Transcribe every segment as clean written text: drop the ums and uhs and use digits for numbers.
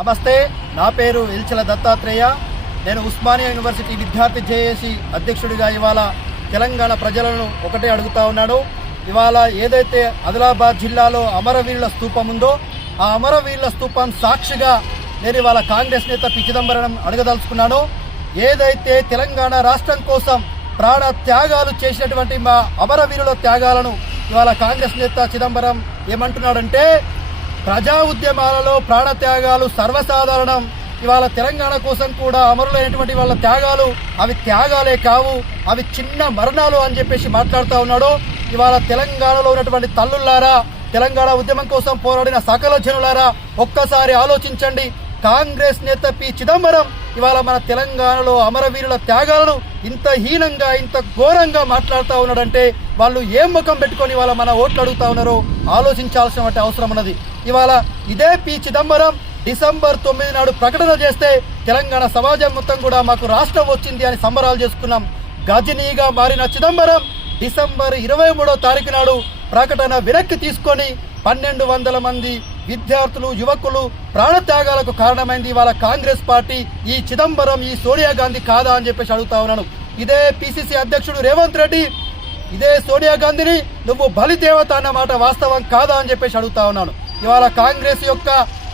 నమస్తే, నా పేరు ఇల్చల దత్తాత్రేయ. నేను ఉస్మానియా యూనివర్సిటీ విద్యార్థి జేఏసీ అధ్యక్షుడిగా ఇవాళ తెలంగాణ ప్రజలను ఒకటే అడుగుతా ఉన్నాను. ఇవాళ ఏదైతే ఆదిలాబాద్ జిల్లాలో అమరవీరుల స్తూపం ఉందో ఆ అమరవీరుల స్తూపం సాక్షిగా నేను ఇవాళ కాంగ్రెస్ నేత పి. చిదంబరం అడగదలుచుకున్నాను. ఏదైతే తెలంగాణ రాష్ట్రం కోసం ప్రాణ త్యాగాలు చేసినటువంటి మా అమరవీరుల త్యాగాలను ఇవాళ కాంగ్రెస్ నేత చిదంబరం ఏమంటున్నాడంటే, ప్రజా ఉద్యమాలలో ప్రాణత్యాగాలు సర్వసాధారణం. ఇవాళ తెలంగాణ కోసం కూడా అమరులైనటువంటి వాళ్ళ త్యాగాలు అవి త్యాగాలే కావు, అవి చిన్న మరణాలు అని చెప్పేసి మాట్లాడుతూ ఉన్నాడు. ఇవాళ తెలంగాణలో ఉన్నటువంటి తల్లులారా, తెలంగాణ ఉద్యమం కోసం పోరాడిన సకల జనులారా, ఒక్కసారి ఆలోచించండి. కాంగ్రెస్ నేత పి. చిదంబరం ఇవాళ మన తెలంగాణలో అమరవీరుల త్యాగాలను ఇంత హీనంగా, ఇంత ఘోరంగా మాట్లాడుతూ ఉన్నాడంటే వాళ్ళు ఏం ముఖం పెట్టుకొని ఇవాళ మన ఓట్లు అడుగుతా ఉన్నారో ఆలోచించాల్సిన అవసరం ఉన్నది. ఇవాళ ఇదే పి. చిదంబరం డిసెంబర్ 9 నాడు ప్రకటన చేస్తే తెలంగాణ సమాజం మొత్తం కూడా మాకు రాష్ట్రం వచ్చింది అని సంబరాలు చేసుకున్నాం. గజనీగా మారిన చిదంబరం డిసెంబర్ 23వ తారీఖు నాడు ప్రకటన వెనక్కి తీసుకొని 1200 మంది విద్యార్థులు, యువకులు ప్రాణత్యాగాలకు కారణమైంది ఇవాళ కాంగ్రెస్ పార్టీ. ఈ చిదంబరం, ఈ సోనియా గాంధీ కాదా అని చెప్పేసి అడుగుతా ఉన్నాను. ఇదే పిసిసి అధ్యక్షుడు రేవంత్ రెడ్డి ఇదే సోనియా గాంధీని నువ్వు బలిదేవత అన్న మాట వాస్తవం కాదా అని చెప్పేసి అడుగుతా ఉన్నాను. ఇవాళ కాంగ్రెస్ యొక్క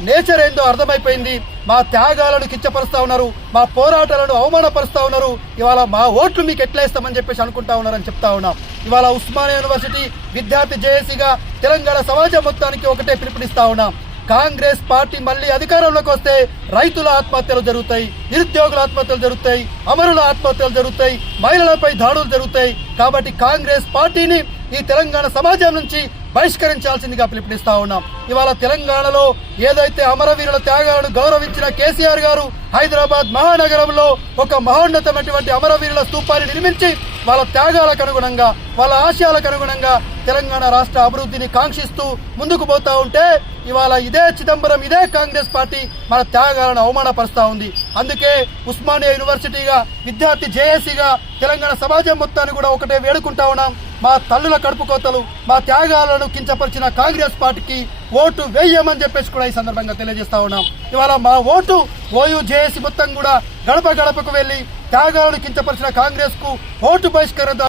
నేచర్ ఏందో అర్థమైపోయింది. మా త్యాగాలను కిచ్చపరుస్తా ఉన్నారు, మా పోరాటాలను అవమానపరుస్తా ఉన్నారు. ఇవాళ మా ఓట్లు మీకు ఎట్లా ఇస్తామని చెప్పేసి అనుకుంటా ఉన్నారని చెప్తా ఉన్నాం. ఇవాళ ఉస్మానియా యూనివర్సిటీ విద్యార్థి జేఏసీగా తెలంగాణ సమాజం మొత్తానికి ఒకటే పిలుపునిస్తా ఉన్నాం. కాంగ్రెస్ పార్టీ మళ్ళీ అధికారంలోకి వస్తే రైతుల ఆత్మహత్యలు జరుగుతాయి, నిరుద్యోగుల ఆత్మహత్యలు జరుగుతాయి, అమరుల ఆత్మహత్యలు జరుగుతాయి, మహిళలపై దాడులు జరుగుతాయి. కాబట్టి కాంగ్రెస్ పార్టీని ఈ తెలంగాణ సమాజం నుంచి బహిష్కరించాల్సిందిగా పిలుపునిస్తా ఉన్నాం. ఇవాళ తెలంగాణలో ఏదైతే అమరవీరుల త్యాగాలను గౌరవించిన కేసీఆర్ గారు హైదరాబాద్ మహానగరంలో ఒక మహోన్నతమైనటువంటి అమరవీరుల స్తూపాన్ని నిర్మించి వాళ్ళ త్యాగాలకు అనుగుణంగా, వాళ్ళ ఆశయాలకు అనుగుణంగా తెలంగాణ రాష్ట్ర అభివృద్ధిని కాంక్షిస్తూ ముందుకు పోతా ఉంటే ఇవాళ ఇదే చిదంబరం, ఇదే కాంగ్రెస్ పార్టీ మన త్యాగాలను అవమానపరుస్తా ఉంది. అందుకే ఉస్మానియా యూనివర్సిటీగా విద్యార్థి జేఏసీగా తెలంగాణ సమాజం మొత్తాన్ని కూడా ఒకటే వేడుకుంటా ఉన్నాం. మా తల్లుల కడుపు కోతలు, మా త్యాగాలను కించపరిచిన కాంగ్రెస్ పార్టీకి ఓటు వేయమని చెప్పేసి కూడా ఈ సందర్భంగా తెలియజేస్తా ఉన్నాం. ఇవాళ మా ఓటు ఓయూ జేఏసీ మొత్తం కూడా గడప గడపకు వెళ్లి త్యాగాలను కించపరిచిన కాంగ్రెస్ కు ఓటు బహిష్కరణ